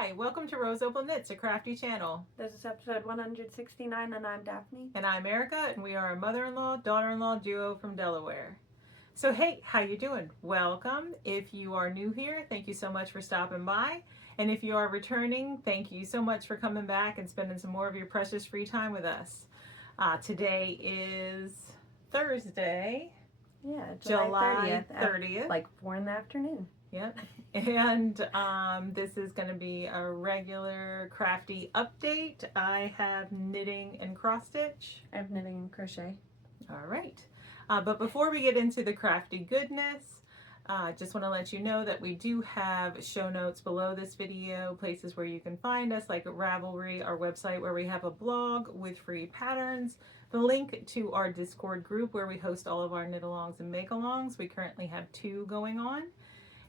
Hi, welcome to Roseopalknits, a crafty channel. This is episode 169 and I'm Daphne. And I'm Erica, and we are a mother-in-law, daughter-in-law duo from Delaware. So hey, how you doing? Welcome. If you are new here, thank you so much for stopping by. And if you are returning, thank you so much for coming back and spending some more of your precious free time with us. Today is Thursday, Yeah, July 30th. Like 4 in the afternoon. Yep. And this is going to be a regular crafty update. I have knitting and cross stitch. I have knitting and crochet. All right. But before we get into the crafty goodness, just want to let you know that we do have show notes below this video, places where you can find us, like RAVELRY, our website where we have a blog with free patterns, the link to our Discord group where we host all of our knit-alongs and make-alongs. We currently have 2 going on.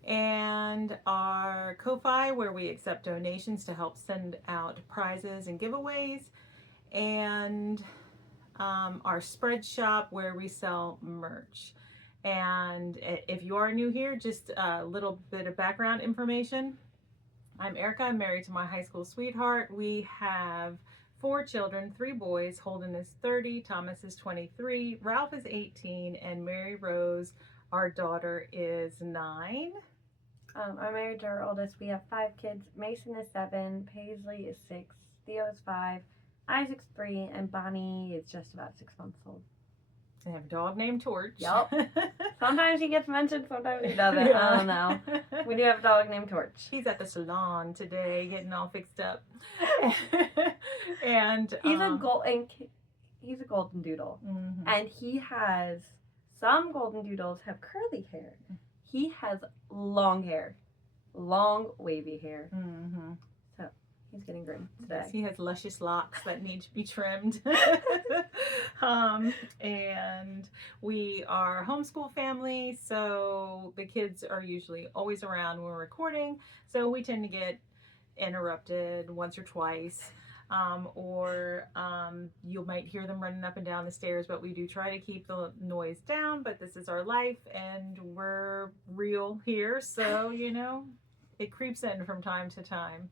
And our Ko-Fi, where we accept donations to help send out prizes and giveaways, and our spread shop where we sell merch. And if you are new here, just a little bit of background information. I'm Erica. I'm married to my high school sweetheart. We have 4 children, 3 boys. Holden is 30, Thomas is 23, Ralph is 18, and Mary Rose, our daughter, is 9. I'm married to our oldest. We have 5 kids. Mason is 7, Paisley is 6, Theo is 5, Isaac's 3, and Bonnie is just about 6 months old. I have a dog named Torch. Yup. Sometimes he gets mentioned, sometimes he doesn't. Yeah. I don't know. We do have a dog named Torch. He's at the salon today getting all fixed up. And he's a golden doodle. Mm-hmm. And he has, some golden doodles have curly hair. He has long hair, long wavy hair. Mm-hmm. So he's getting groomed today. Yes, he has luscious locks that need to be trimmed. And we are a homeschool family, so the kids are usually always around when we're recording. So we tend to get interrupted once or twice. You might hear them running up and down the stairs, but we do try to keep the noise down. But this is our life, and we're real here, so you know, it creeps in from time to time.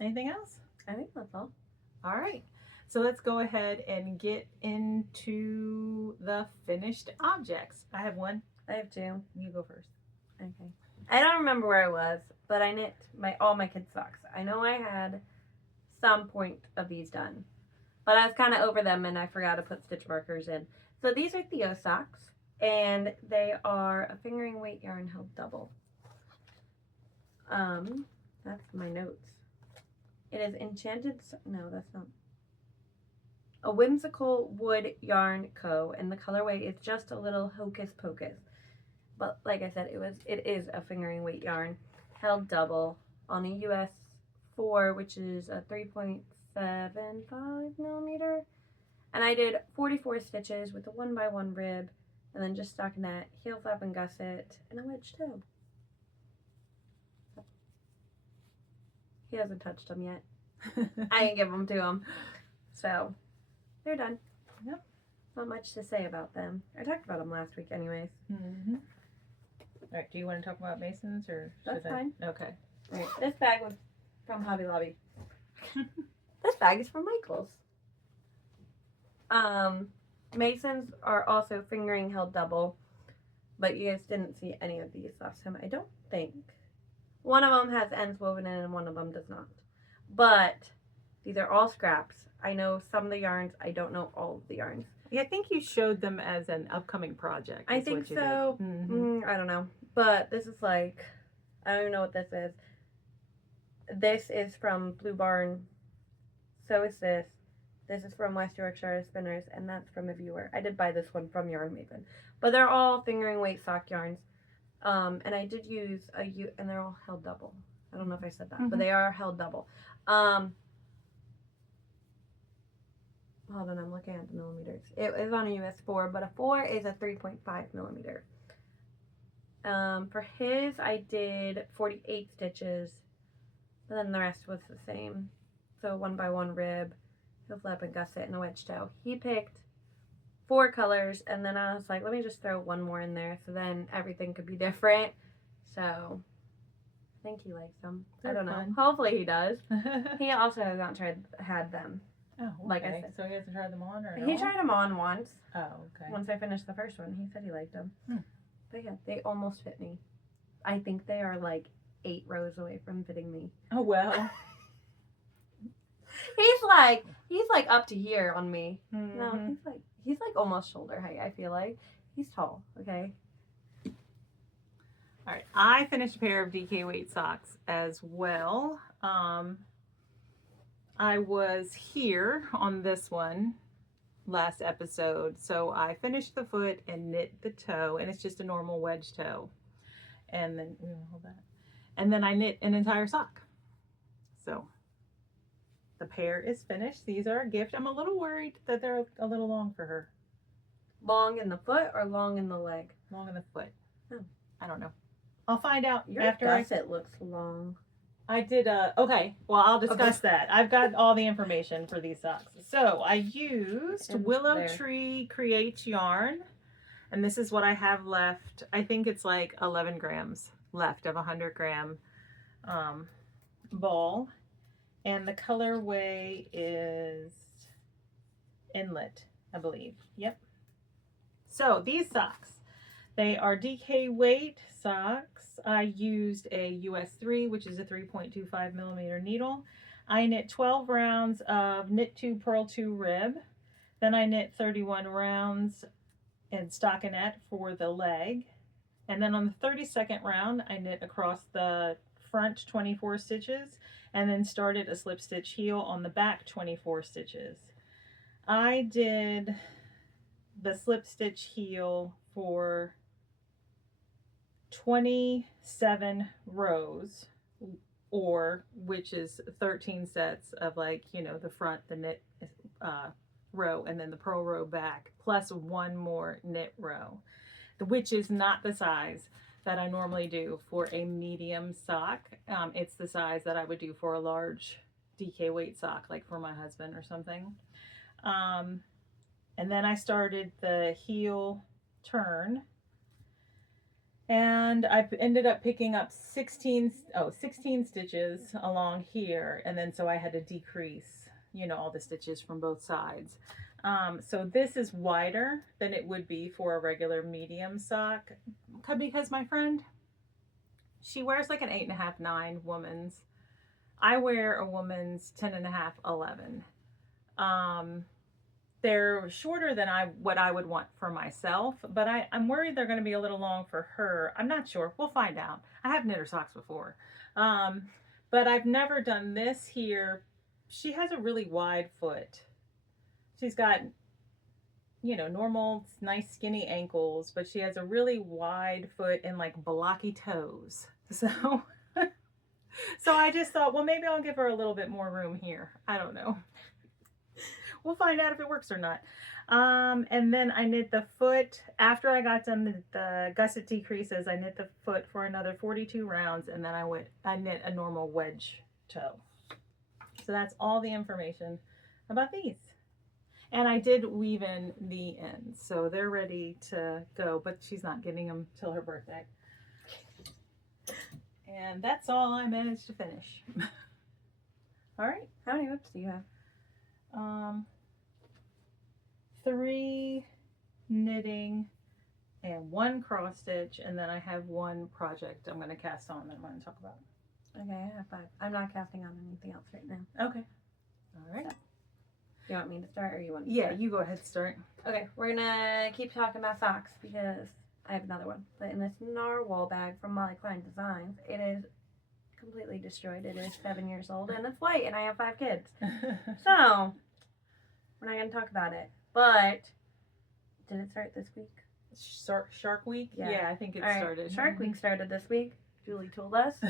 Anything else? I think that's all. All right, so let's go ahead and get into the finished objects. I have 1. I have 2. You go first. Okay. I don't remember where I was, but I knit all my kids' socks. I know I had some point of these done, but I was kind of over them and I forgot to put stitch markers in. So these are Theo socks, and they are a fingering weight yarn held double. That's my notes. It is enchanted, no, that's not. A Whimsical Wood Yarn Co. And the colorway is just a little hocus pocus. But like I said, it is a fingering weight yarn held double on a US 4, which is a 3.75 millimeter. And I did 44 stitches with a 1x1 rib, and then just stockinette, heel flap and gusset, and a wedge toe. He hasn't touched them yet. I didn't give them to him. So they're done. Yep. Not much to say about them. I talked about them last week anyways. Mm-hmm. All right, do you want to talk about Masons, or that's fine? Okay. All right, this bag was from Hobby Lobby. This bag is from Michael's. Masons are also fingering held double, but you guys didn't see any of these last time, I don't think. One of them has ends woven in and one of them does not. But these are all scraps. I know some of the yarns. I don't know all of the yarns. Yeah, I think you showed them as an upcoming project. I think so. Mm-hmm. I don't know. But this is like, I don't even know what this is. This is from Blue Barn. So is this. This is from West Yorkshire Spinners, and that's from a viewer. I did buy this one from Yarn Maven. But they're all fingering weight sock yarns. And I did use and they're all held double. I don't know if I said that, but they are held double. Hold on, I'm looking at the millimeters. It is on a US 4, but a 4 is a 3.5 millimeter. For his, I did 48 stitches, but then the rest was the same. So 1x1 rib, heel flap and gusset, and a wedge toe. He picked 4 colors, and then I was like, let me just throw 1 more in there, so then everything could be different. So I think he likes them. They're I don't know. fun. Hopefully he does. He also has not had them. Oh, okay. Like I said. So he hasn't tried them on, or He tried them on once. Oh, okay. Once I finished the first one, he said he liked them. But yeah, they almost fit me. I think they are like 8 rows away from fitting me. Oh well. He's like up to here on me. Mm-hmm. No, he's like almost shoulder height. I feel like he's tall. Okay. All right, I finished a pair of DK weight socks as well. I was here on this one last episode, so I finished the foot and knit the toe, and it's just a normal wedge toe. And then hold that. And then I knit an entire sock. So the pair is finished. These are a gift. I'm a little worried that they're a little long for her. Long in the foot or long in the leg? Long in the foot. Oh. I don't know. I'll find out Your after gusset looks long. I did okay, well I'll discuss that. I've got all the information for these socks. So I used Willow Tree Create yarn, and this is what I have left. I think it's like 11 grams left of a 100-gram ball, and the colorway is Inlet, I believe. Yep. So these socks, they are DK weight socks. I used a US 3, which is a 3.25 millimeter needle. I knit 12 rounds of knit 2 purl 2 rib. Then I knit 31 rounds in stockinette for the leg. And then on the 32nd round, I knit across the front 24 stitches and then started a slip stitch heel on the back 24 stitches. I did the slip stitch heel for 27 rows, or which is 13 sets of, like, you know, the front, the knit row, and then the purl row back, plus one more knit row, which is not the size that I normally do for a medium sock. It's the size that I would do for a large DK weight sock, like for my husband or something. And then I started the heel turn, and I ended up picking up 16 stitches along here, and then so I had to decrease, you know, all the stitches from both sides. So this is wider than it would be for a regular medium sock, because my friend, she wears like an 8.5, 9 woman's. I wear a woman's 10.5, 11. They're shorter than what I would want for myself, but I'm worried they're going to be a little long for her. I'm not sure. We'll find out. I have knit her socks before, but I've never done this here. She has a really wide foot. She's got, you know, normal, nice skinny ankles, but she has a really wide foot and like blocky toes. So, so I just thought, well, maybe I'll give her a little bit more room here. I don't know. We'll find out if it works or not. And then I knit the foot. After I got done the gusset decreases, I knit the foot for another 42 rounds, and then I knit a normal wedge toe. So that's all the information about these. And I did weave in the ends, so they're ready to go, but she's not getting them till her birthday. And that's all I managed to finish. All right. How many whips do you have? 3 knitting and 1 cross stitch, and then I have 1 project I'm going to cast on that I'm going to talk about. Okay, I have 5. I'm not casting on anything else right now. Okay. All right. So, you want me to start, or you want me to Yeah, start? you go ahead and start. Okay, we're gonna keep talking about socks because I have another one. But in this narwhal bag from Molly Klein Designs, it is completely destroyed. It is 7 years old and it's white, and I have 5 kids. So we're not gonna talk about it. But did it start this week? Shark Week? Yeah, I think it started. Shark Week started this week. Julie told us.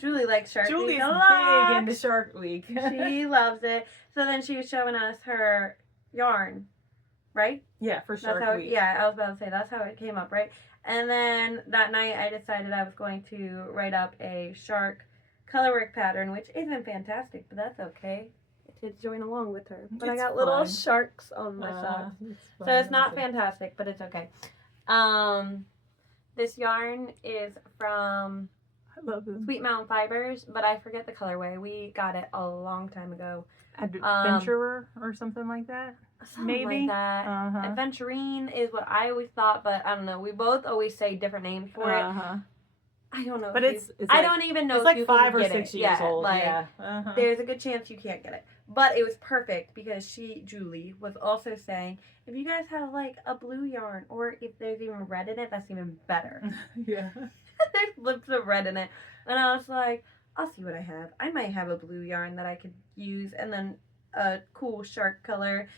Julie likes Shark Julie's Week a lot. big into Shark Week. She loves it. So then she was showing us her yarn, right? Yeah, for Shark Week. Yeah, I was about to say that's how it came up, right? And then that night I decided I was going to write up a shark colorwork pattern, which isn't fantastic, but that's okay. To join along with her. But I got little sharks on my socks. So it's not fantastic, but it's okay. This yarn is from love them. Sweet Mountain Fibers, but I forget the colorway. We got it a long time ago. Adventurer or something like that? Something like that. Adventurine is what I always thought, but I don't know. We both always say different names for it. I don't know. But it's I don't even know it's if like you 5 can or get 6 it. years Yeah, old. like, Yeah. There's a good chance you can't get it. But it was perfect because Julie, was also saying, if you guys have like a blue yarn or if there's even red in it, that's even better. Yeah. There's blips of red in it. And I was like, I'll see what I have. I might have a blue yarn that I could use and then a cool shark color.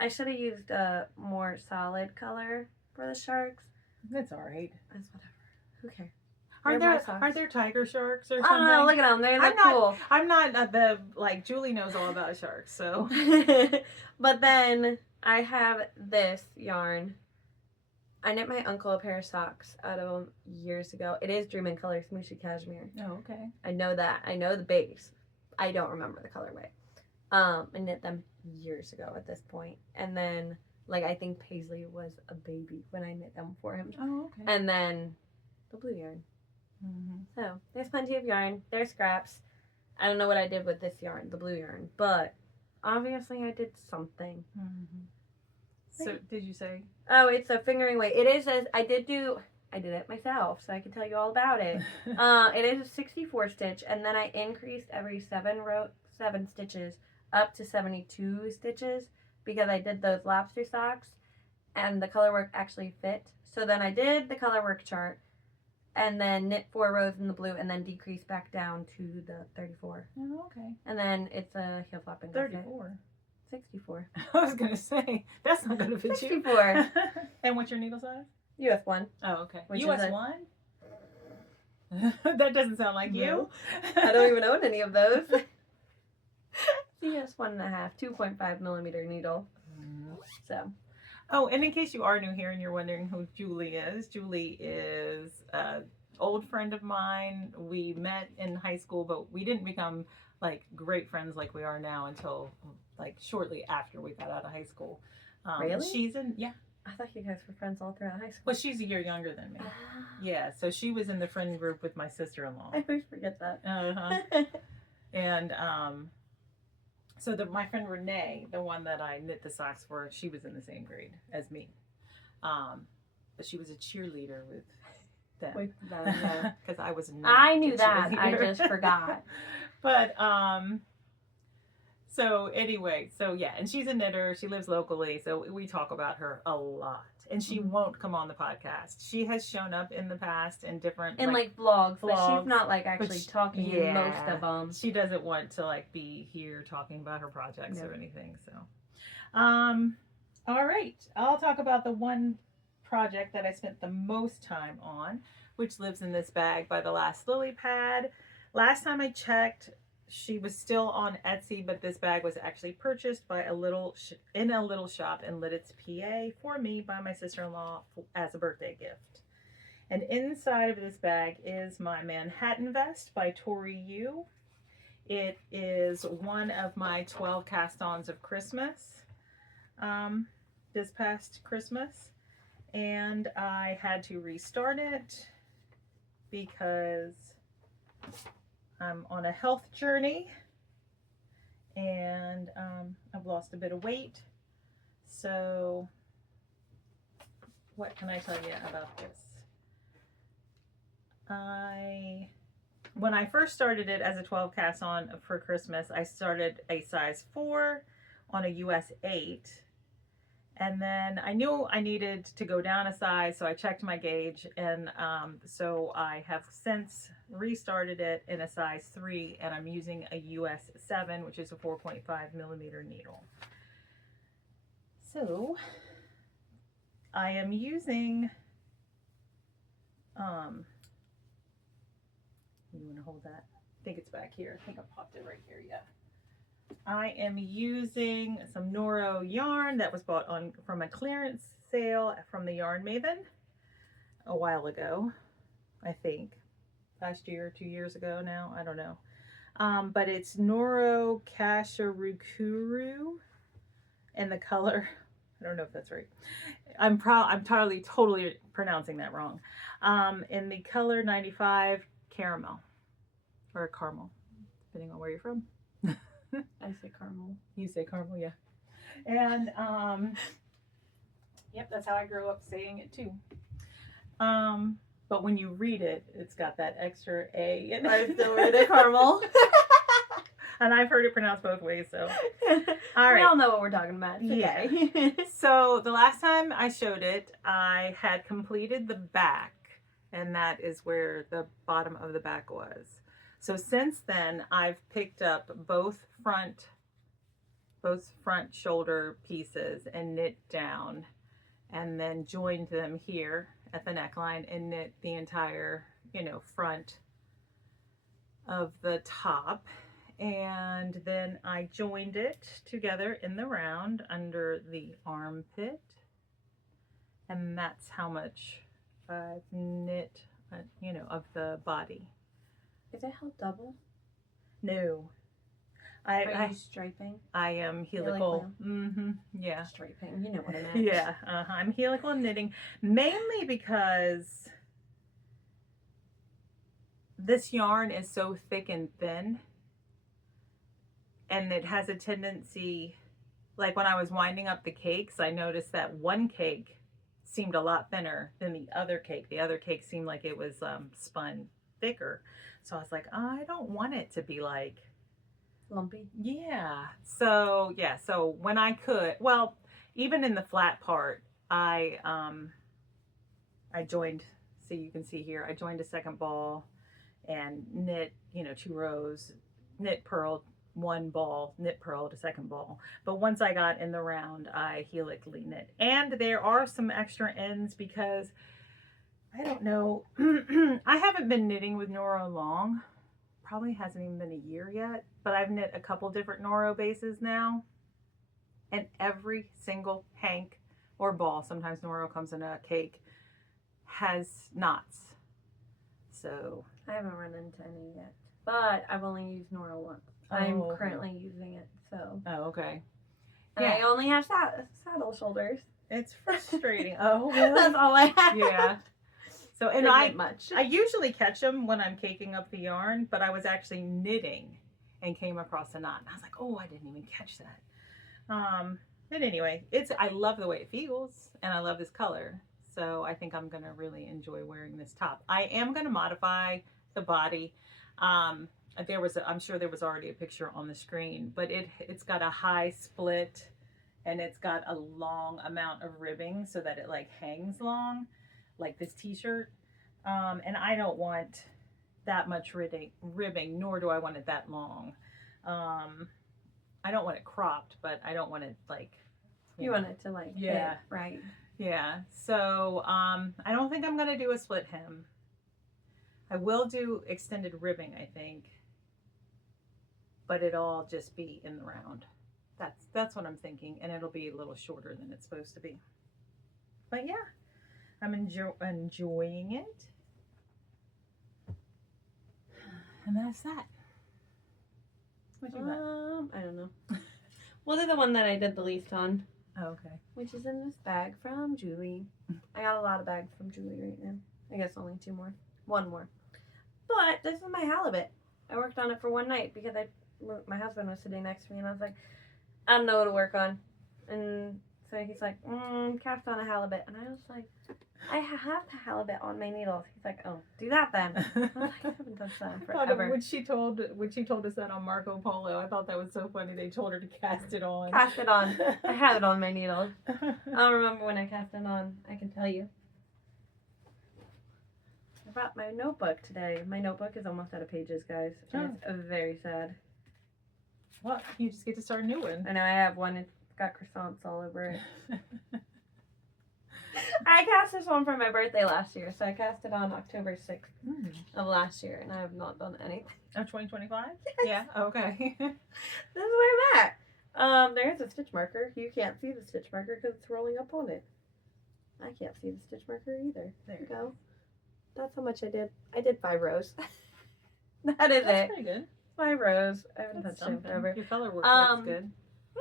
I should have used a more solid color for the sharks. That's all right. That's whatever. Who cares? Are there tiger sharks or something? I don't know. Look at them. They look cool. I'm not Julie knows all about sharks, so. But then I have this yarn. I knit my uncle a pair of socks out of them years ago. It is Dream in Color Smooshy Cashmere. Oh, okay. I know that. I know the base. I don't remember the colorway. I knit them years ago at this point. And then, like, I think Paisley was a baby when I knit them for him. Oh, okay. And then the blue yarn. So, there's plenty of yarn. There's scraps. I don't know what I did with this yarn, the blue yarn. But, obviously, I did something. So, did you say? Oh, it's a fingering weight. It is I did it myself, so I can tell you all about it. It is a 64 stitch, and then I increased every 7 stitches up to 72 stitches because I did those lobster socks, and the color work actually fit. So then I did the color work chart, and then knit 4 rows in the blue, and then decrease back down to the 34. Oh, okay. And then it's a heel flap and 34. 64. I was gonna say that's not gonna fit 64. you. And what's your needle size? US 1. Oh, okay. Which US is 1. That doesn't sound like you. I don't even own any of those. US 1.5, 2.5 millimeter needle. So. Oh, and in case you are new here and you're wondering who Julie is an old friend of mine. We met in high school, but we didn't become like great friends like we are now until like shortly after we got out of high school. Really? Yeah. I thought you guys were friends all throughout high school. Well, she's a year younger than me. Yeah, so she was in the friend group with my sister-in-law. I always forget that. And so my friend Renee, the one that I knit the socks for, she was in the same grade as me. But she was a cheerleader with them. Because I was not. I knew that. I just forgot. But so anyway, so yeah, and she's a knitter. She lives locally, so we talk about her a lot. And she won't come on the podcast. She has shown up in the past in different like vlogs, but she's not like actually talking in most of them. She doesn't want to like be here talking about her projects or anything. So, all right, I'll talk about the one project that I spent the most time on, which lives in this bag by the Last Lily Pad. Last time I checked, she was still on Etsy, but this bag was actually purchased by a little shop in Lidditz, PA for me by my sister-in-law as a birthday gift. And inside of this bag is my Manhattan vest by Tori Yu. It is one of my 12 cast-ons of Christmas, this past Christmas. And I had to restart it because I'm on a health journey and I've lost a bit of weight. So what can I tell you about this? When I first started it as a 12 cast on for Christmas, I started a size 4 on a US 8. And then I knew I needed to go down a size, so I checked my gauge, and so I have since restarted it in a size 3, and I'm using a US 7, which is a 4.5 millimeter needle. So I am using, you want to hold that? I think it's back here. I think I popped it right here, yeah. I am using some Noro yarn that was bought from a clearance sale from the Yarn Maven a while ago, I think. Last year, 2 years ago now, I don't know. But it's Noro Kasharukuru, and the color, I don't know if that's right. I'm totally pronouncing that wrong. In the color 95 caramel or caramel, depending on where you're from. I say caramel. You say caramel, yeah. And yep, that's how I grew up saying it too. But when you read it, it's got that extra A in it. I still read it caramel. And I've heard it pronounced both ways, so. All right. We all know what we're talking about. It's okay. Yeah. So the last time I showed it, I had completed the back, and that is where the bottom of the back was. So since then, I've picked up both front shoulder pieces and knit down, and then joined them here at the neckline and knit the entire, front of the top. And then I joined it together in the round under the armpit, and that's how much I've knit, of the body. Is it held double? No. Are you striping? I am helical. Yeah. Striping, you know what I meant. Yeah, I'm helical knitting, mainly because this yarn is so thick and thin, and it has a tendency, like when I was winding up the cakes, I noticed that one cake seemed a lot thinner than the other cake. The other cake seemed like it was spun thicker. So I was like, oh, I don't want it to be like lumpy. Yeah. So when I could, well, even in the flat part, I joined, so you can see here, I joined a second ball and knit, 2 rows, knit purled, 1 ball, knit purled a second ball. But once I got in the round, I helically knit. And there are some extra ends because I don't know, I haven't been knitting with Noro long. Probably hasn't even been a year yet, but I've knit a couple different Noro bases now, and every single hank or ball, sometimes Noro comes in a cake, has knots. So I haven't run into any yet, but I've only used Noro once. I'm currently using it, so. Oh, okay. And I only have saddle shoulders. It's frustrating. Oh, really? That's all I have. Yeah. So, and I usually catch them when I'm caking up the yarn, but I was actually knitting and came across a knot. And I was like, oh, I didn't even catch that. But anyway, I love the way it feels, and I love this color. So I think I'm going to really enjoy wearing this top. I am going to modify the body. I'm sure there was already a picture on the screen, but it's got a high split, and it's got a long amount of ribbing so that it like hangs long, like this t-shirt. And I don't want that much ribbing, nor do I want it that long. I don't want it cropped, but I don't want it like, you want it to like hit, right? Yeah. So I don't think I'm gonna do a split hem. I will do extended ribbing, I think, but it'll all just be in the round. That's what I'm thinking, and it'll be a little shorter than it's supposed to be. But yeah, I'm enjoying it, and that's that. What you got? I don't know. We'll do the one that I did the least on. Oh, okay. Which is in this bag from Julie. I got a lot of bags from Julie right now. I guess only 2 more. 1 more. But this is my halibut. I worked on it for 1 night because my husband was sitting next to me, and I was like, I don't know what to work on. And so he's like, cast on a halibut. And I was like, I have the halibut on my needles. He's like, oh, do that then. I was like, I haven't touched that in forever. When she told us that on Marco Polo, I thought that was so funny. They told her to cast it on. Cast it on. I have it on my needles. I don't remember when I cast it on. I can tell you. I brought my notebook today. My notebook is almost out of pages, guys. And it's very sad. Well, you just get to start a new one. I know, I have one. It's got croissants all over it. I cast this one for my birthday last year, so I cast it on October 6th of last year, and I have not done anything. Of 2025? Yes. Yeah, okay. This is where I'm at. There's a stitch marker. You can't see the stitch marker because it's rolling up on it. I can't see the stitch marker either. There you go. That's how much I did. I did 5 rows. That is That's pretty good. 5 rows. I haven't touched it forever. Your color work looks good.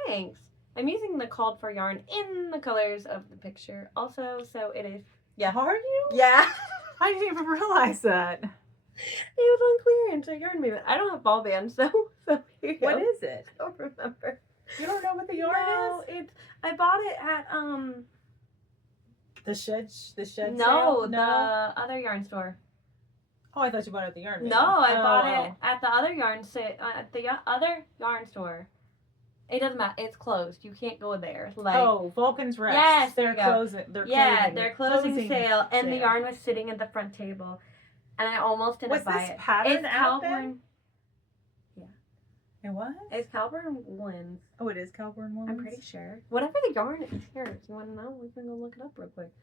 Thanks. I'm using the called for yarn in the colors of the picture also, so it is. Yeah. Are you? Yeah. I didn't even realize that. It was on clearance at Yarn Maven. I don't have ball bands, so here you What go. is it? I don't remember. You don't know what the yarn No, is? I bought it at The shed no, sale? the other yarn store. Oh, I thought you bought it at the yarn. No, I bought Oh. it at the other yarn other yarn store. It doesn't matter. It's closed. You can't go there. Like, Oh, Vulcan's Rest. Yes, they're closing. They're closing sale, and the yarn was sitting at the front table, and I almost didn't buy it. Was this pattern out then? Yeah. It was? It's Calburn Woolens. Oh, it is Calburn Woolens? I'm pretty sure. Whatever the yarn is here, if you want to know, we can go look it up real quick.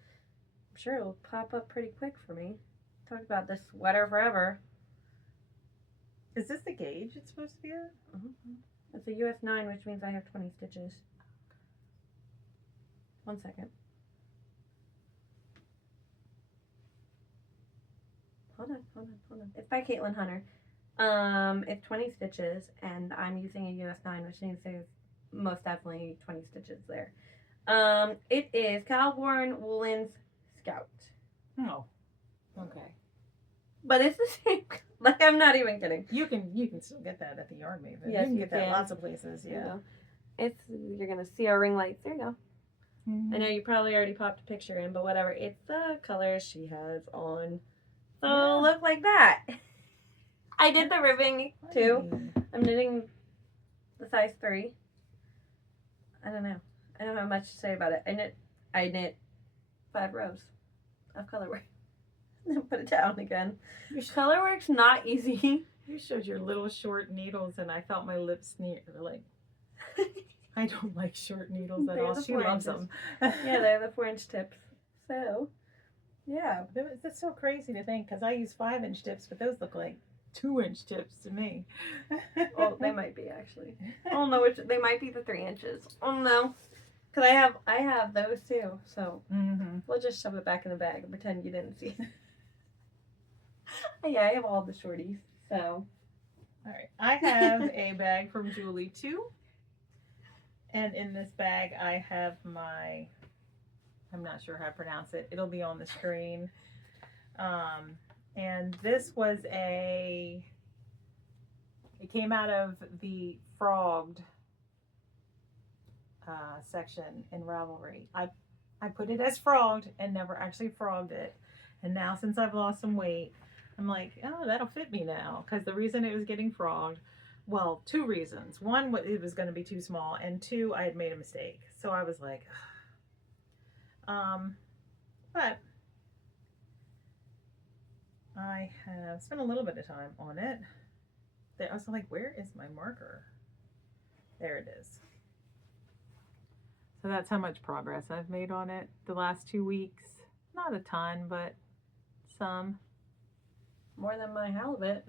I'm sure it'll pop up pretty quick for me. Talked about this sweater forever. Is this the gauge it's supposed to be at? Mm-hmm. It's a US 9, which means I have 20 stitches. 1 second. Hold on. It's by Caitlin Hunter. It's 20 stitches, and I'm using a US 9, which means there's most definitely 20 stitches there. It is Calburn Woolens Scout. Oh, okay. But it's the same. Like, I'm not even kidding. You can still get that at the Yarn Maven. Yes, you can you get that can. lots of places. Yeah. You're gonna see our ring lights. There you go. Mm-hmm. I know you probably already popped a picture in, but whatever. It's the colors she has on. So look like that. I did the ribbing too. I'm knitting the size 3. I don't know. I don't have much to say about it. I knit 5 rows of colorwork. Then put it down again. Colorwork's not easy. You showed your little short needles, and I felt my lips like. I don't like short needles at all. She loves them. Yeah, they're the 4-inch tips. So, yeah. That's so crazy to think, because I use 5-inch tips, but those look like 2-inch tips to me. Well, they might be actually. I don't know which. They might be the 3 inches. Oh no, because I have those too. So we'll just shove it back in the bag and pretend you didn't see. Yeah, I have all the shorties. So, all right, I have a bag from Julie too, and in this bag I have my. I'm not sure how to pronounce it. It'll be on the screen. And this was it came out of the frogged section in Ravelry. I put it as frogged and never actually frogged it. And now since I've lost some weight, I'm like, oh, that'll fit me now. Because the reason it was getting frogged, well, 2 reasons. 1, it was going to be too small. And 2, I had made a mistake. So I was like, but I have spent a little bit of time on it. I was like, where is my marker? There it is. So that's how much progress I've made on it the last 2 weeks. Not a ton, but some. more than my halibut.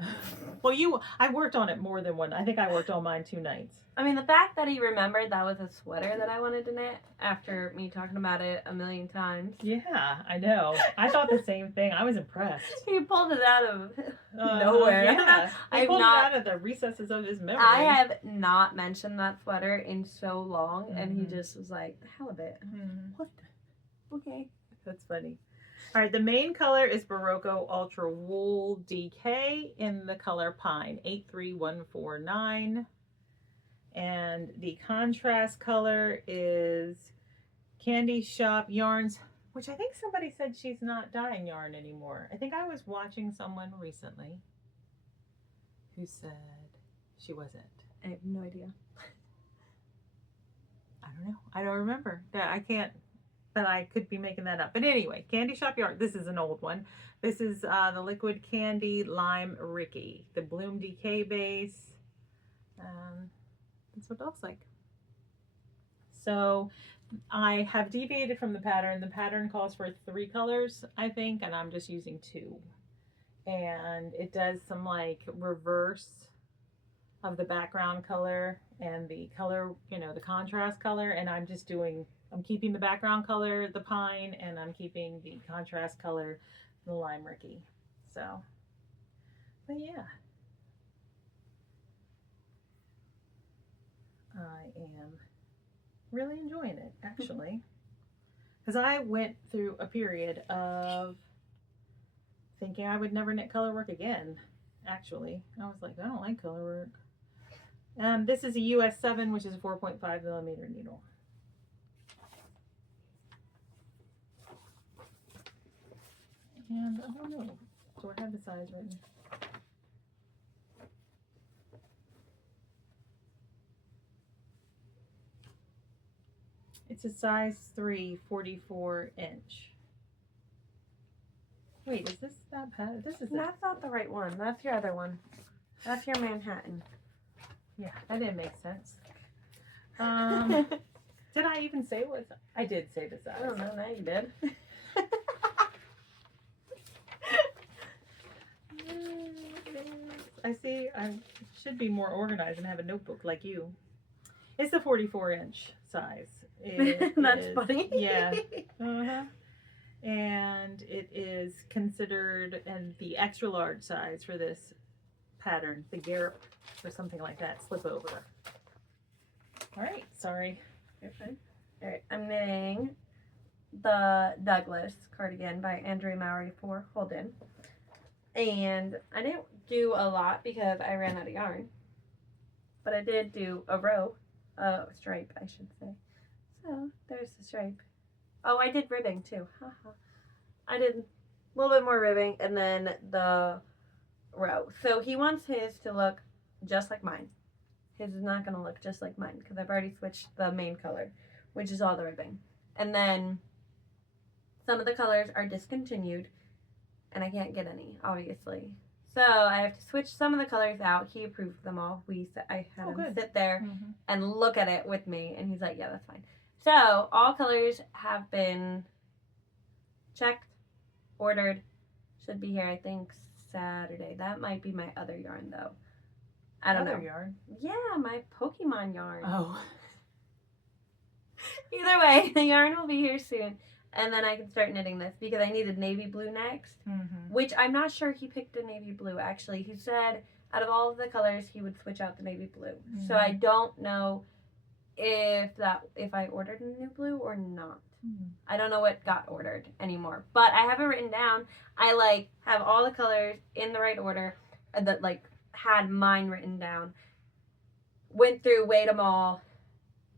Well, I worked on it more than one. I think I worked on mine 2 nights. I mean, the fact that he remembered that was a sweater that I wanted to knit after me talking about it a million times. Yeah, I know. I thought the same thing. I was impressed. He pulled it out of nowhere. Yeah, I pulled it out of the recesses of his memory. I have not mentioned that sweater in so long, and he just was like, halibut. What? Okay. That's funny. All right, the main color is Barocco Ultra Wool DK in the color Pine, 83149. And the contrast color is Candy Shop Yarns, which I think somebody said she's not dyeing yarn anymore. I think I was watching someone recently who said she wasn't. I have no idea. I don't know. I don't remember. I can't. But I could be making that up. But anyway, Candy Shop Yarn. This is an old one. This is the Liquid Candy Lime Ricky. The Bloom DK base. That's what it looks like. So I have deviated from the pattern. The pattern calls for 3 colors, I think, and I'm just using 2. And it does some like reverse of the background color and the color, the contrast color. And I'm keeping the background color, the pine, and I'm keeping the contrast color, the lime Ricky. So, but yeah. I am really enjoying it, actually. Because I went through a period of thinking I would never knit color work again. Actually, I was like, I don't like color work. This is a US 7, which is a 4.5 millimeter needle. And I don't know, do I have the size written? It's a size 3, 44 inch. Wait, is this that pattern? This is That's not the right one. That's your other one. That's your Manhattan. Yeah, that didn't make sense. Did I even say what? I did say the size. I don't know. Now you did. I see. I should be more organized and have a notebook like you. It's the 44 inch size. That's funny. Yeah. Uh-huh. And it is considered the extra large size for this pattern, the Garrop or something like that, slip over. All right, sorry. You're fine. All right, I'm knitting the Douglas cardigan by Andrea Mowry for Holden. And I didn't do a lot because I ran out of yarn. But I did do a row, stripe, I should say. So there's the stripe. Oh, I did ribbing too. I did a little bit more ribbing and then the row. So he wants his to look just like mine. His is not going to look just like mine because I've already switched the main color, which is all the ribbing. And then some of the colors are discontinued and I can't get any, obviously. So I have to switch some of the colors out. He approved them all. I had him sit there and look at it with me and he's like, yeah, that's fine. So all colors have been checked, ordered, should be here, I think, Saturday. That might be my other yarn, though. I don't know. Other yarn? Yeah, my Pokemon yarn. Oh. Either way, the yarn will be here soon. And then I can start knitting this because I needed navy blue next, which I'm not sure he picked a navy blue, actually. He said out of all of the colors, he would switch out the navy blue. So I don't know if I ordered a new blue or not. I don't know what got ordered anymore, but I have it written down. I have all the colors in the right order that had mine written down. Went through, weighed them all,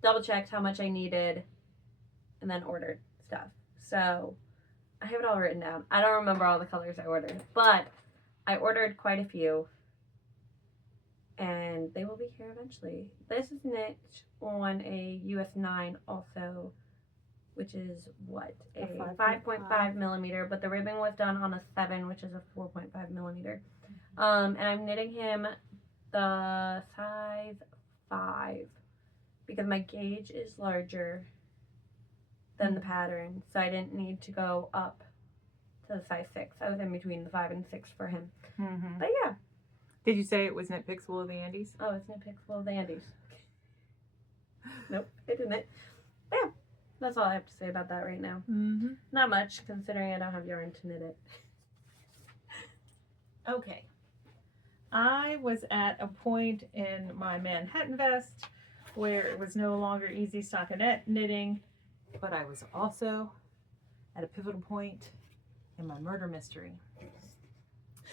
double checked how much I needed, and then ordered stuff. So I have it all written down. I don't remember all the colors I ordered, but I ordered quite a few. And they will be here eventually. This is knit on a US 9 also, which is what? A 5.5 millimeter, but the ribbing was done on a 7, which is a 4.5 millimeter. And I'm knitting him the size 5 because my gauge is larger than the pattern, so I didn't need to go up to the size 6. I was in between the 5 and 6 for him. But yeah. Did you say it was Knit Picks Wool of the Andes? Oh, it's Knit Picks Wool of the Andes. Nope, I didn't. Yeah, that's all I have to say about that right now. Not much, considering I don't have yarn to knit it. Okay. I was at a point in my Manhattan vest where it was no longer easy stockinette knitting, but I was also at a pivotal point in my murder mystery.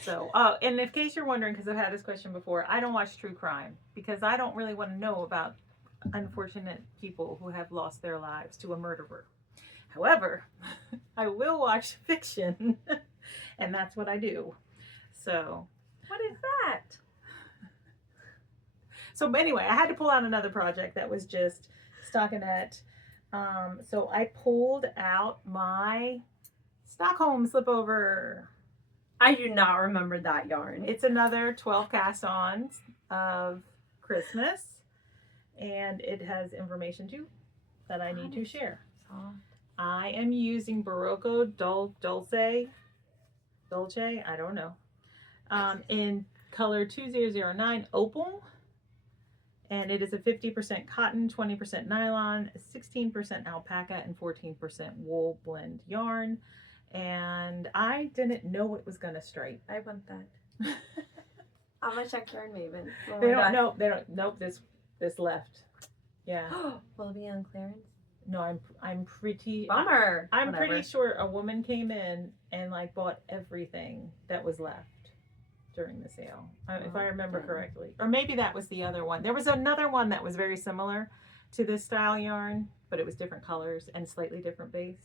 So, and in case you're wondering, because I've had this question before, I don't watch true crime because I don't really want to know about unfortunate people who have lost their lives to a murderer. However, I will watch fiction, and that's what I do. So, what is that? So anyway, I had to pull out another project that was just stockinette. So I pulled out my Stockholm slipover. I do not remember that yarn. It's another 12 cast-ons of Christmas, and it has information too that I need to share. I am using Barocco Dolce, I don't know, in color 2009 Opal, and it is a 50% cotton, 20% nylon, 16% alpaca, and 14% wool blend yarn. And I didn't know it was gonna stripe. I want that. I'm gonna check Yarn Maven. They don't know. They don't. Nope. This left. Yeah. Will it be on clearance? No, I'm pretty. Bummer. I'm pretty sure a woman came in and like bought everything that was left during the sale, if I remember correctly. Or maybe that was the other one. There was another one that was very similar to this style yarn, but it was different colors and slightly different base.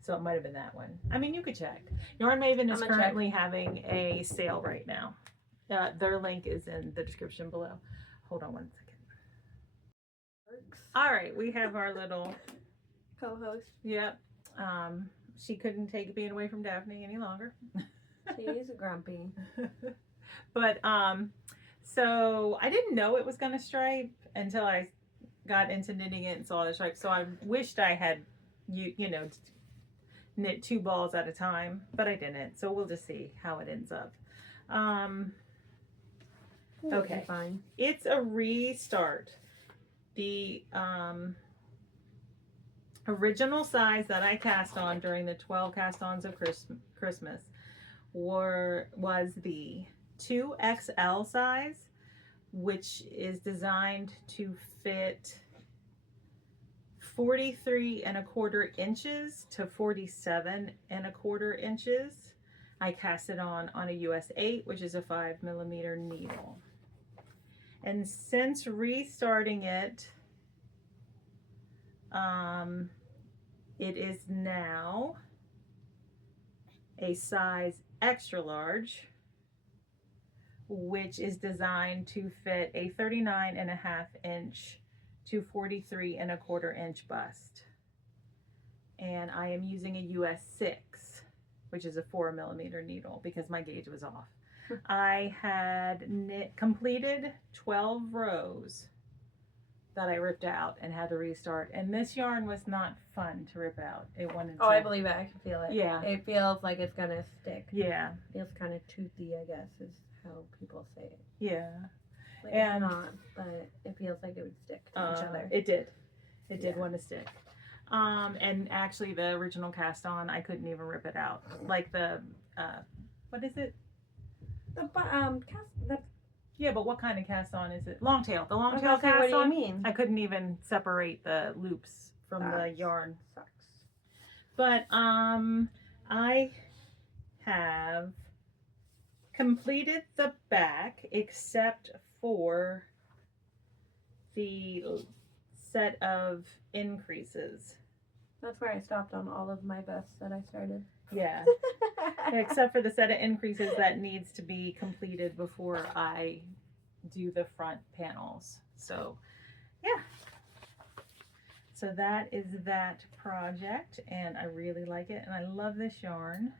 So it might have been that one. I mean, you could check. Yarn Maven is currently having a sale right now. Their link is in the description below. Hold on one second. All right, we have our little co-host. Yep. She couldn't take being away from Daphne any longer. She's grumpy. But so I didn't know it was gonna stripe until I got into knitting it and saw the stripe. So I wished I had you know, knit 2 balls at a time, but I didn't. So we'll just see how it ends up. Okay, fine. It's a restart. The original size that I cast on during the 12 cast-ons of Christmas was the 2XL size, which is designed to fit 43¼ inches to 47¼ inches. I cast it on a US 8, which is a 5mm needle. And since restarting it, it is now a size extra large, which is designed to fit a 39½ inch to 43¼ inch bust. And I am using a US 6, which is a 4mm needle because my gauge was off. I had completed 12 rows that I ripped out and had to restart. And this yarn was not fun to rip out. It wanted to... I believe it. I can feel it. Yeah. It feels like it's going to stick. Yeah. It feels kind of toothy, I guess, is how people say it. Yeah. Like and it's not, but it feels like it would stick to each other. It did. It did want to stick. And actually the original cast on, I couldn't even rip it out. Like the, what is it? Yeah, but what kind of cast on is it? Long tail. The long tail cast on. What do you mean? I couldn't even separate the loops from the yarn. Sucks. But I have completed the back except for the set of increases. That's where I stopped on all of my vests that I started. Yeah. Except for the set of increases that needs to be completed before I do the front panels. So, yeah. So that is that project, and I really like it, and I love this yarn.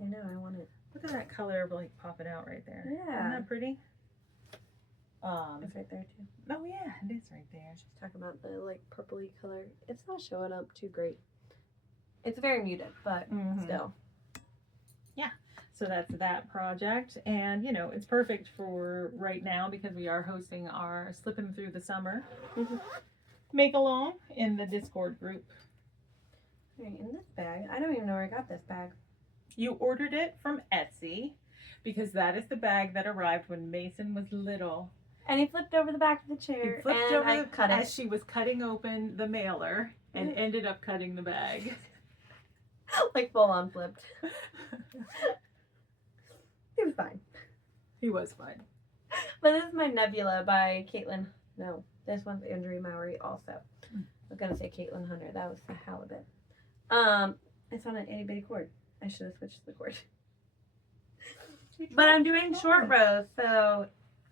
I know, I want it. Look at that color like popping out right there. Yeah. Isn't that pretty? It's right there too. Oh yeah, it is right there. Just talking about the like purpley color. It's not showing up too great. It's very muted, but still. Yeah. So that's that project, and you know it's perfect for right now because we are hosting our Slipping Through the Summer make along in the Discord group. All right, in this bag, I don't even know where I got this bag. You ordered it from Etsy because that is the bag that arrived when Mason was little. And he flipped over the back of the chair, and I cut it. As she was cutting open the mailer and ended up cutting the bag. Like full on flipped. He was fine. He was fine. But this is my Nebula by Caitlin. No, this one's Andrea Mowry also. I was going to say Caitlin Hunter. That was the halibut. It's on an itty bitty cord. I should have switched the cord. But I'm doing short rows, so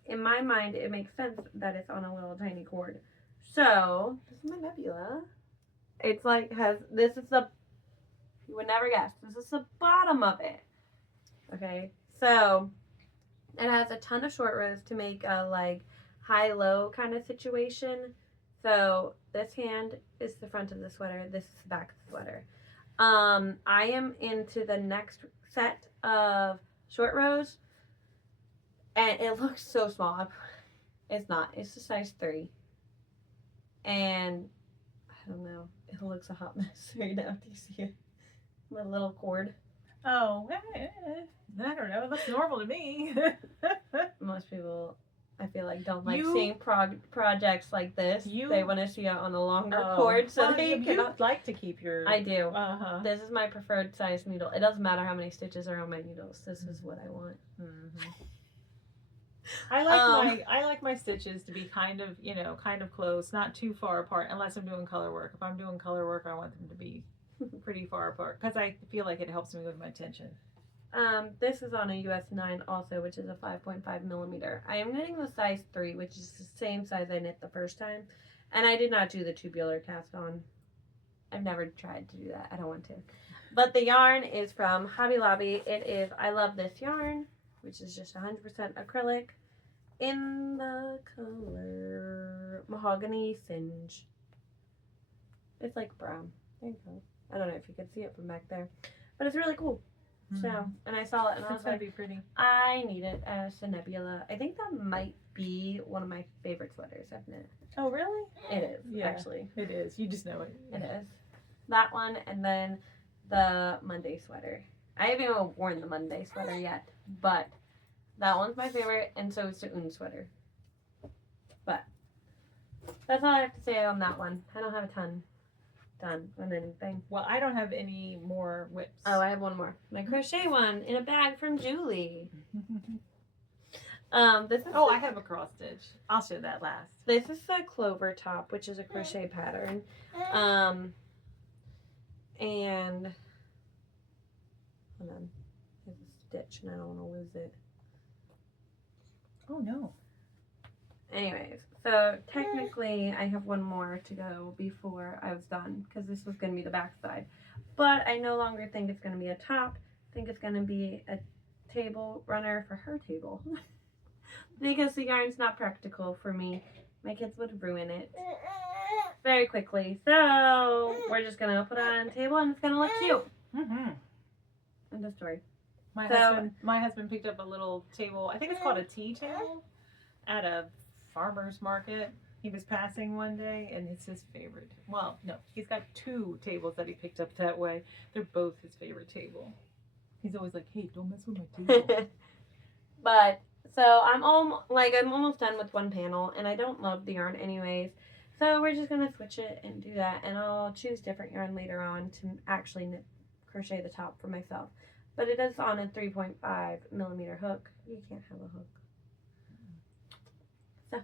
in my mind it makes sense that it's on a little tiny cord. So, this is my Nebula. It's like, this is the, you would never guess, this is the bottom of it. Okay, so it has a ton of short rows to make a like high-low kind of situation. So this hand is the front of the sweater, this is the back of the sweater. I am into the next set of short rows, and it looks so small. It's not, it's a size 3. And I don't know, it looks a hot mess right now. Do you see it? My little cord. Oh, I don't know. It looks normal to me. Most people I feel like don't like You- seeing projects like this. You- They want to see it on a longer Oh, cord, so well, they you cannot. like to keep your. I do. Uh-huh. This is my preferred size needle. It doesn't matter how many stitches are on my needles. This is what I want. Mm-hmm. I like my stitches to be kind of, you know, kind of close, not too far apart, unless I'm doing color work. If I'm doing color work, I want them to be pretty far apart because I feel like it helps me with my tension. This is on a US 9 also, which is a 5.5 millimeter. I am knitting the size 3, which is the same size I knit the first time. And I did not do the tubular cast on. I've never tried to do that. I don't want to. But the yarn is from Hobby Lobby. It is I Love This Yarn, which is just 100% acrylic in the color Mahogany Singe. It's like brown. There you go. I don't know if you can see it from back there. But it's really cool. So, and I saw it and I was That's gonna like, be pretty. I need it as a nebula. I think that might be one of my favorite sweaters I've knit. Oh, really? It is, Yeah. actually. It is. You just know it. It is. That one and then the Monday sweater. I haven't even worn the Monday sweater yet, but that one's my favorite, and so is the Un sweater. But that's all I have to say on that one. I don't have a ton done on anything. Well, I don't have any more whips. Oh, I have one more. My crochet one in a bag from Julie. This is I have a cross stitch. I'll show that last. This is the clover top, which is a crochet pattern. And hold on. There's a stitch and I don't want to lose it. Oh no. Anyways, so technically I have one more to go before I was done because this was going to be the back side. But I no longer think it's going to be a top. I think it's going to be a table runner for her table. Because the yarn's not practical for me. My kids would ruin it very quickly. So we're just going to put it on a table and it's going to look cute. Mm-hmm. End of story. My husband picked up a little table. I think it's called a tea table at a farmer's market. He was passing one day and it's his favorite. Well, no, he's got 2 tables that he picked up that way. They're both his favorite table. He's always like, hey, don't mess with my table. But so I'm almost done with one panel and I don't love the yarn anyways. So we're just gonna switch it and do that, and I'll choose different yarn later on to actually crochet the top for myself. But it is on a 3.5 millimeter hook. You can't have a hook. So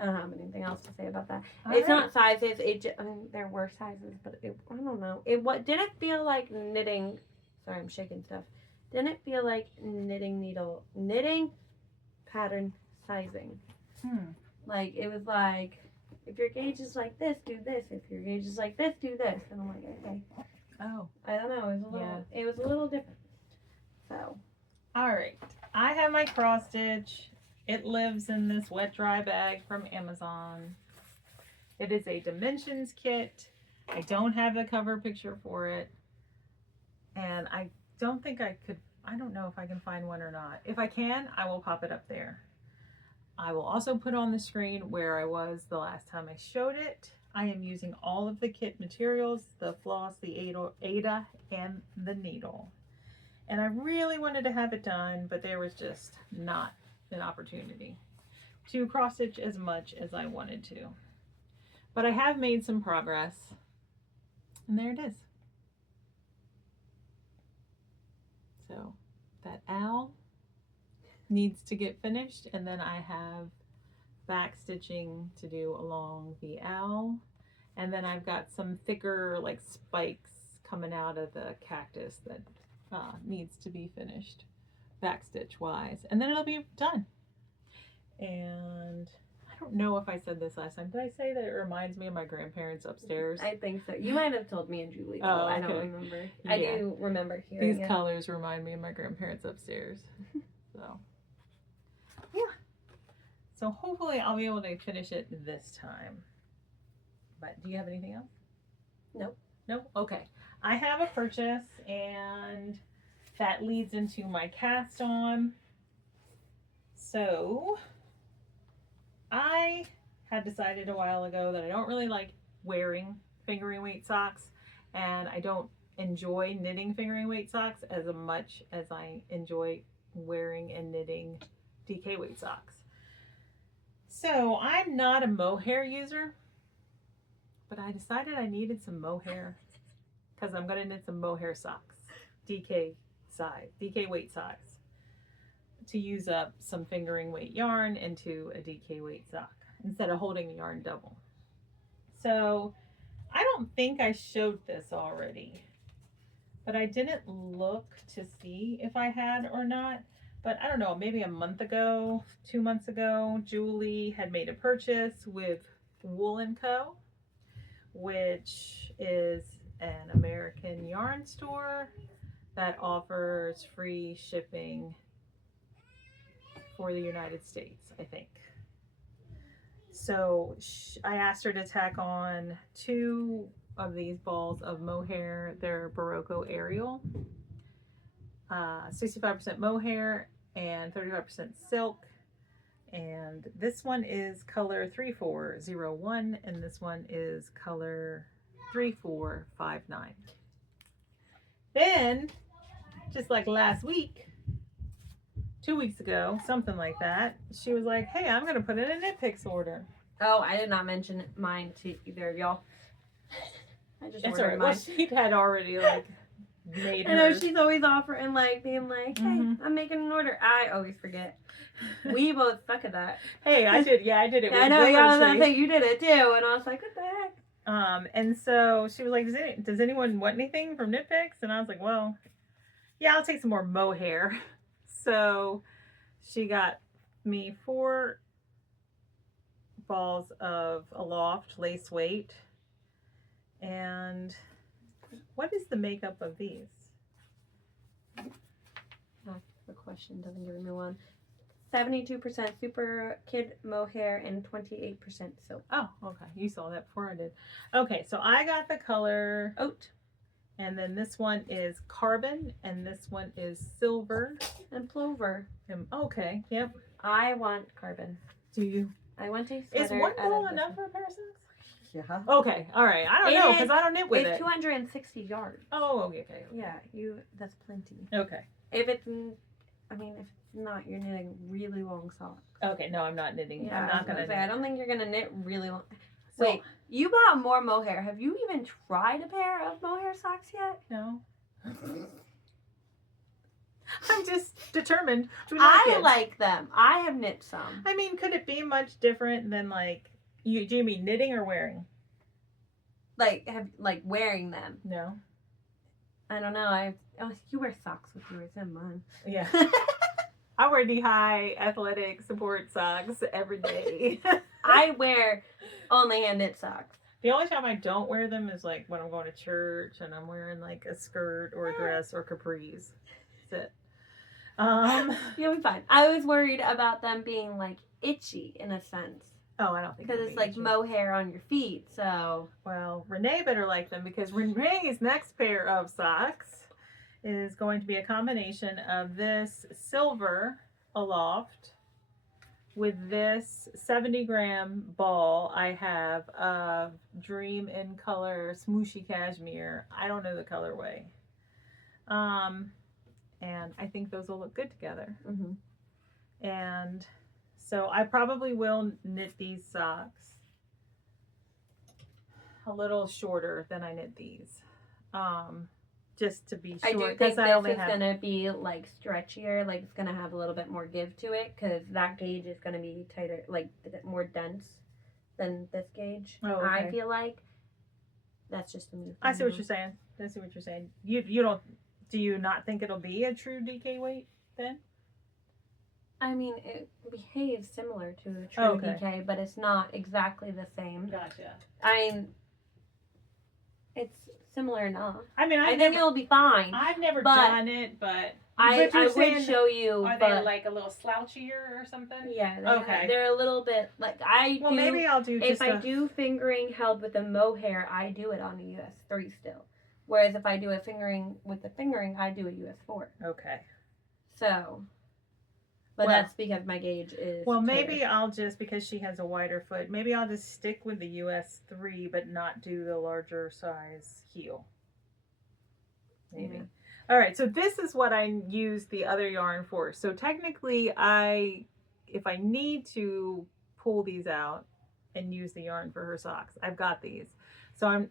I don't have anything else to say about that. It's not sizes. I mean, there were sizes, but I don't know. Didn't feel like knitting. Sorry, I'm shaking stuff. Didn't feel like knitting pattern sizing. Like it was like, if your gauge is like this, do this. If your gauge is like this, do this. And I'm like, okay. Oh. I don't know. It was a little different. So. All right. I have my cross stitch. It lives in this wet dry bag from Amazon. It is a dimensions kit. I don't have the cover picture for it. And I don't think I don't know if I can find one or not. If I can, I will pop it up there. I will also put on the screen where I was the last time I showed it. I am using all of the kit materials, the floss, the Ada, and the needle. And I really wanted to have it done, but there was just not an opportunity to cross stitch as much as I wanted to. But I have made some progress. And there it is. So that owl needs to get finished, and then I have back stitching to do along the owl, and then I've got some thicker like spikes coming out of the cactus that needs to be finished back stitch wise, and then it'll be done. And I don't know if I said this last time. Did I say that it reminds me of my grandparents upstairs? I think so. You might have told me and Julie. Oh, okay. I don't remember. Yeah. I do remember hearing These it. colors remind me of my grandparents upstairs. So yeah. So hopefully I'll be able to finish it this time. But do you have anything else? Nope. Nope? Okay. I have a purchase, and that leads into my cast on. So I had decided a while ago that I don't really like wearing fingering weight socks, and I don't enjoy knitting fingering weight socks as much as I enjoy wearing and knitting DK weight socks. So I'm not a mohair user, but I decided I needed some mohair because I'm gonna knit some mohair socks, DK weight socks, to use up some fingering weight yarn into a DK weight sock instead of holding the yarn double. So I don't think I showed this already, but I didn't look to see if I had or not. But I don't know, maybe a month ago, 2 months ago, Julie had made a purchase with Wool & Co., which is an American yarn store that offers free shipping for the United States, I think. So I asked her to tack on 2 of these balls of mohair. They're Barocco Ariel, 65% mohair and 35% silk. And this one is color 3401 and this one is color 3459. Then, just like last week, 2 weeks ago, something like that, she was like, hey, I'm going to put in a knit picks order. Oh, I did not mention mine to either of y'all. I just It's ordered alright. Well, mine. she had already like made I know hers. she's always offering, like, being like, hey, I'm making an order. I always forget. We both suck at that. Hey, I did. Yeah, I did it. Yeah, I know. Yeah, I was gonna say you did it too, and I was like, what the heck? And so she was like, does anyone want anything from Knit Picks? And I was like, well, yeah, I'll take some more mohair. So she got me 4 balls of Aloft lace weight. And what is the makeup of these? That's the question. Doesn't give me one. 72% super kid mohair and 28% silk. Oh, okay. You saw that before I did. Okay, so I got the color oat. And then this one is carbon. And this one is silver. And plover. Okay, yep. I want carbon. Do you? I want a Is sweater. one ball enough for a pair of socks? Yeah. Okay, all right. I don't know because I don't knit with It's it. 260 yards. Oh, okay. Yeah, that's plenty. Okay. If it's not, you're knitting really long socks. Okay, no, I'm not knitting. Yeah, I'm not gonna say, knit. I don't think you're gonna knit really long. So, Wait, you bought more mohair. Have you even tried a pair of mohair socks yet? no. I'm just determined to like I it. like them. I have knit some. I mean, could it be much different than like you? Do you mean knitting or wearing? Like wearing them. No. I don't know. You wear socks with yours and mine. Yeah. I wear knee-high athletic support socks every day. I wear only hand knit socks. The only time I don't wear them is like when I'm going to church and I'm wearing like a skirt or a dress or capris. That's it. You'll be fine. I was worried about them being like itchy in a sense. Oh, I don't think Because it's like mohair on your feet, so. Well, Renee better like them because Renee's next pair of socks is going to be a combination of this silver Aloft with this 70-gram ball I have of Dream in Color Smooshy Cashmere. I don't know the colorway. And I think those will look good together. Mm-hmm. And so I probably will knit these socks a little shorter than I knit these. Just to be sure. I do think this is going to be like stretchier, like it's going to have a little bit more give to it because that gauge is going to be tighter, like more dense than this gauge. Oh, okay. I feel like that's just a me. I see what you're saying. I see what you're saying. You don't, do you not think it'll be a true DK weight then? I mean, it behaves similar to a true Okay. DK, but it's not exactly the same. Gotcha. It's similar enough. I mean, I think it'll be fine. I've never but done it, but I saying, would show you. Are but they like a little slouchier or something? yeah, Okay. They're a little bit like Well, maybe I'll do. If I do fingering held with a mohair, I do it on a US3 still. Whereas if I do a fingering with the fingering, I do a US4. Okay. So, but Well- that's because my gauge is. Well, maybe tighter. I'll just, because she has a wider foot, maybe I'll just stick with the US3, but not do the larger size heel. Maybe. Yeah. All right, so this is what I used the other yarn for. So technically, if I need to pull these out and use the yarn for her socks. I've got these. So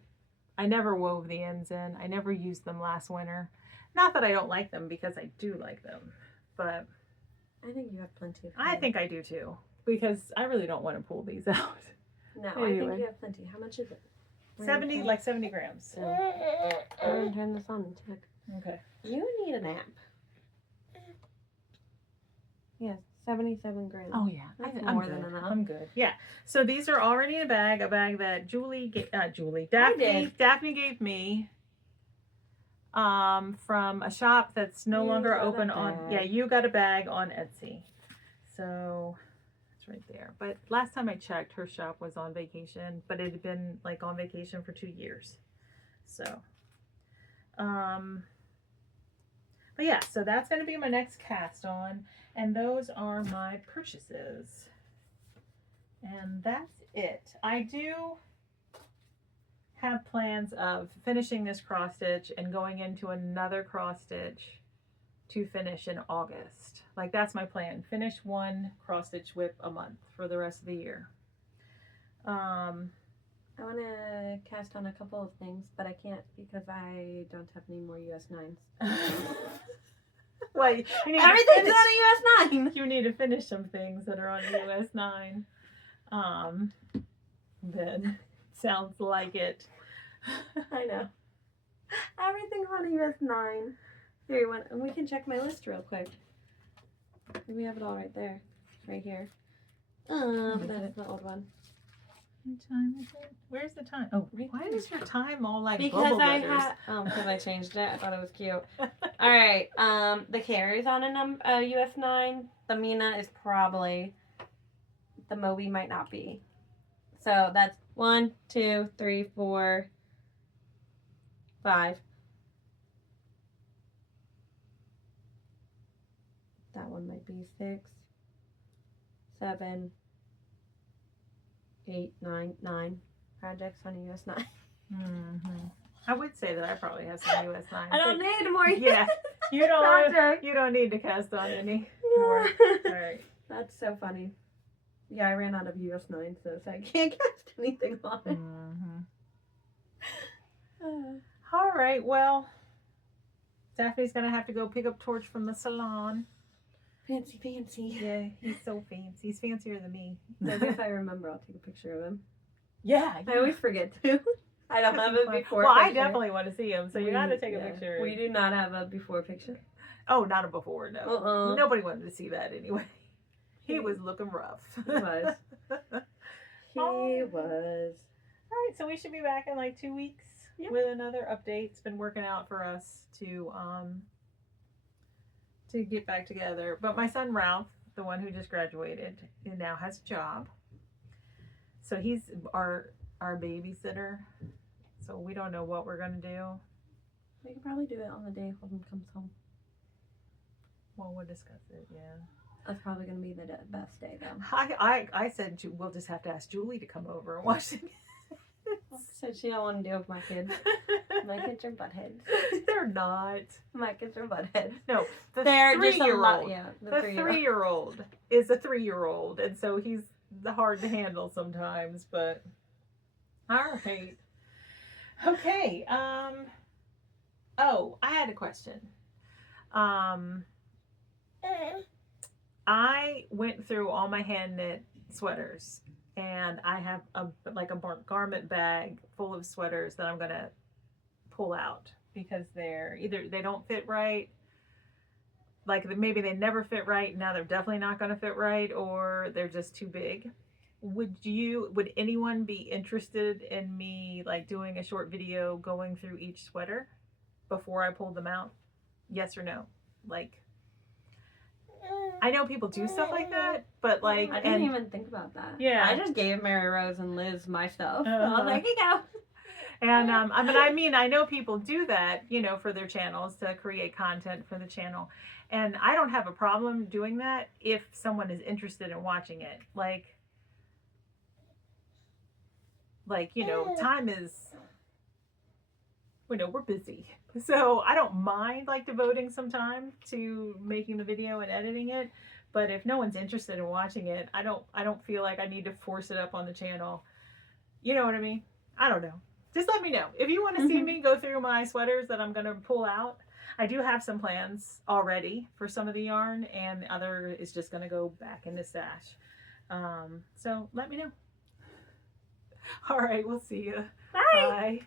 I never wove the ends in. I never used them last winter. Not that I don't like them, because I do like them, but I think you have plenty of I think I do too, because I really don't want to pull these out. No, I think you have plenty. How much is it? 70, like 70 grams. So, I'm going to turn this on and check. Okay. You need a nap. Yes, 77 grams. Oh yeah, That's I'm more good. than enough. I'm good. Yeah. So these are already in a bag that Daphne gave me. From a shop that's no longer open on. Yeah, you got a bag on Etsy. So it's right there. But last time I checked, her shop was on vacation, but it had been like on vacation for 2 years. So, but yeah, so that's going to be my next cast on, and those are my purchases. And that's it. I do have plans of finishing this cross stitch and going into another cross stitch to finish in August. Like, that's my plan. Finish one cross stitch whip a month for the rest of the year. I want to cast on a couple of things, but I can't because I don't have any more US 9s. Well, you need everything's on a US 9. You need to finish some things that are on a US 9. Then sounds like it. I know. Everything's on a US 9. Here, you want, and we can check my list real quick. We have it all right there. Right here. That's the old one. What time is it? Where's the time? Oh, Right why there. is your time all like Because bubble I letters? had, because I changed it. I thought it was cute. All right. The carry's on a US 9. The Mina is probably. The Moby might not be. So that's 1, 2, 3, 4, 5. That one might be 6, 7, 8, 9 projects on a US 9. Mm-hmm. I would say that I probably have some US 9. I don't need more. Yeah, you don't. Project. You don't need to cast on any more. All right. That's so funny. Yeah, I ran out of US 9, so I can't cast anything on it. Mm-hmm. All right. Well, Daphne's gonna have to go pick up Torch from the salon. Fancy, fancy. Yeah, he's so fancy. He's fancier than me. Maybe if I remember, I'll take a picture of him. Yeah. I always forget to. I don't have a before Well, picture. I definitely want to see him, so you gotta take a picture. We do not have a before picture. Oh, not a before, no. Uh-uh. Nobody wanted to see that anyway. He was looking rough. He was. He was. All right, so we should be back in like 2 weeks with another update. It's been working out for us to get back together. But my son Ralph, the one who just graduated, he now has a job. So he's our babysitter. So we don't know what we're gonna do. We could probably do it on the day Holden comes home. Well, we'll discuss it. Yeah. That's probably gonna be the best day, though. I said we'll just have to ask Julie to come over and watch the kids. So she don't want to deal with my kids. My kids are buttheads. They're not. My kids are buttheads. No, They're just a lot. 3-year-old. Yeah, The 3-year-old is a 3-year-old, and so he's hard to handle sometimes. But all right, okay. Oh, I had a question. I went through all my hand knit sweaters, and I have a garment bag full of sweaters that I'm gonna pull out because they're either they don't fit right, like maybe they never fit right, now they're definitely not gonna fit right, or they're just too big. Would anyone be interested in me like doing a short video going through each sweater before I pulled them out? Yes or no? Like, I know people do stuff like that, but like I didn't even think about that. Yeah. I just gave Mary Rose and Liz my stuff. I was like, here you go. And I know people do that, you know, for their channels to create content for the channel. And I don't have a problem doing that if someone is interested in watching it. Like, you know, time is, you know, we're busy. So I don't mind like devoting some time to making the video and editing it. But if no one's interested in watching it, I don't feel like I need to force it up on the channel. You know what I mean? I don't know. Just let me know. If you want to see me go through my sweaters that I'm going to pull out, I do have some plans already for some of the yarn, and the other is just going to go back in the stash. So let me know. All right, we'll see you. Bye. Bye.